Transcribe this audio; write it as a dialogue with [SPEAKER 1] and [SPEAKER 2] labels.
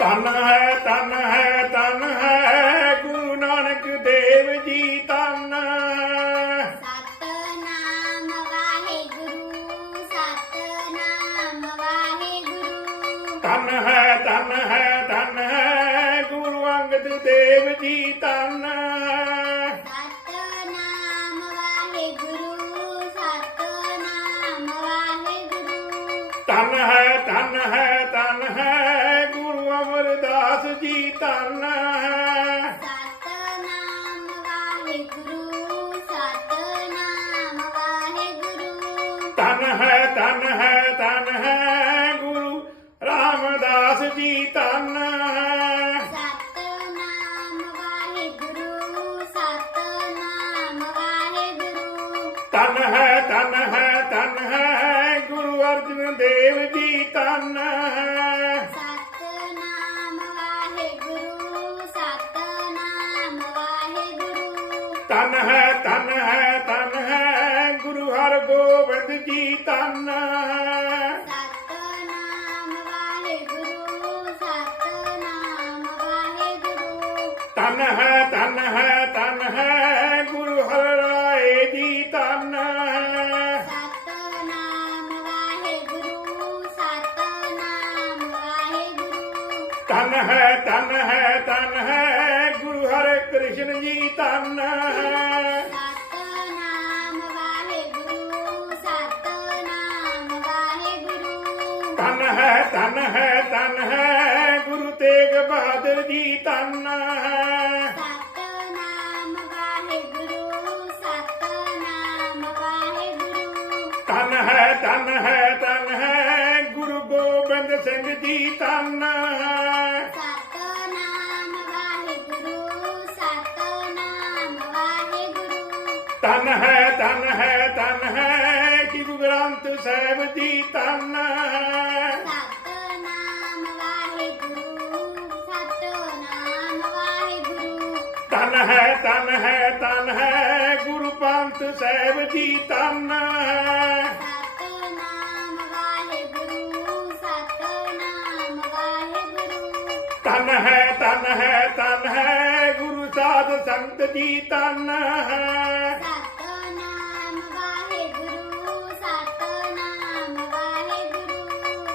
[SPEAKER 1] ਧੰਨ ਹੈ ਧੰਨ ਹੈ ਧੰਨ ਹੈ ਗੁਰੂ ਨਾਨਕ ਦੇਵ ਜੀ ਧੰਨ।
[SPEAKER 2] ਸਤਨਾਮ ਵਾਹਿਗੁਰੂ ਸਤਨਾਮ ਵਾਹਿਗੁਰੂ।
[SPEAKER 1] ਧੰਨ ਹੈ ਧੰਨ ਹੈ ਧੰਨ ਹੈ ਗੁਰੂ ਅੰਗਦ ਦੇਵ ਜੀ ਧੰਨ।
[SPEAKER 2] ਸਤਨਾਮ ਵਾਹਿਗੁਰੂ ਸਤਨਾਮ ਵਾਹਿਗੁਰੂ।
[SPEAKER 1] ਧੰਨ ਹੈ ਧੰਨ ਹੈ ਧੰਨ ਹੈ ਧੰਨ
[SPEAKER 2] ਸਤਨਾਮ ਵਾਹਿਗੁਰੂ ਸਤਨਾਮ ਵਾਹਿਗੁਰੂ।
[SPEAKER 1] ਧੰਨ ਹੈ ਧੰਨ ਹੈ ਧੰਨ ਹੈ ਗੁਰੂ ਰਾਮਦਾਸ ਜੀ ਧੰਨ
[SPEAKER 2] ਸਤਨਾਮ ਵਾਹਿਗੁਰੂ ਸਤਨਾਮ ਵਾਹਿਗੁਰੂ।
[SPEAKER 1] ਧੰਨ ਹੈ ਧੰਨ ਹੈ ਧੰਨ ਹੈ ਗੁਰੂ ਅਰਜਨ ਦੇਵ ਜੀ ਧੰਨ
[SPEAKER 2] ਸਤਨਾਮ
[SPEAKER 1] ਧੰਨ ਹੈ ਧੰਨ ਹੈ ਧੰਨ ਹੈ ਗੁਰੂ ਹਰਗੋਬਿੰਦ ਜੀ ਧੰਨ
[SPEAKER 2] ਸਤਨਾਮ ਵਾਹਿਗੁਰੂ ਸਤਨਾਮ ਵਾਹਿਗੁਰੂ।
[SPEAKER 1] ਧੰਨ ਹੈ ਧੰਨ ਹੈ ਧੰਨ ਹੈ ਗੁਰੂ ਹਰਿਰਾਏ ਧੰਨ ਹੈ ਧੰਨ ਹੈ ਧੰਨ ਹੈ ਗੁਰੂ ਹਰਿ ਕ੍ਰਿਸ਼ਨ ਜੀ ਧੰਨ
[SPEAKER 2] ਸਤਨਾਮ ਵਾਹਿਗੁਰੂ ਸਤਨਾਮ ਵਾਹਿਗੁਰੂ।
[SPEAKER 1] ਧੰਨ ਹੈ ਧੰਨ ਹੈ ਧੰਨ ਹੈ ਗੁਰੂ ਤੇਗ ਬਹਾਦਰ ਜੀ ਧੰਨ
[SPEAKER 2] ਸਤਨਾਮ ਵਾਹਿਗੁਰੂ ਸਤਨਾਮ ਵਾਹਿਗੁਰੂ।
[SPEAKER 1] ਧੰਨ ਹੈ ਧੰਨ ਹੈ ਧੰਨ ਹੈ ਗੁਰੂ ਗੋਬਿੰਦ ਸਿੰਘ ਜੀ ਧੰਨ
[SPEAKER 2] ਸਤਨਾਮ
[SPEAKER 1] ਧੰਨ ਹੈ ਧੰਨ ਹੈ ਧੰਨ ਹੈ ਗੁਰੂ ਗ੍ਰੰਥ ਸਾਹਿਬ ਜੀ ਧੰਨ
[SPEAKER 2] ਸਤਨਾਮ ਵਾਹਿਗੁਰੂ ਸਤਨਾਮ ਵਾਹਿਗੁਰੂ।
[SPEAKER 1] ਧੰਨ ਹੈ ਧੰਨ ਹੈ ਧੰਨ ਹੈ ਗੁਰੂ ਪੰਥ ਸਾਹਿਬ ਜੀ ਧੰਨ
[SPEAKER 2] ਸਤਨਾਮ ਵਾਹਿਗੁਰੂ ਸਤਨਾਮ ਵਾਹਿਗੁਰੂ।
[SPEAKER 1] ਧੰਨ ਹੈ ਧੰਨ ਹੈ ਧੰਨ ਹੈ ਗੁਰੂ ਸਾਧ ਸੰਗਤ ਜੀ ਧੰਨ
[SPEAKER 2] ਸਤਨਾਮ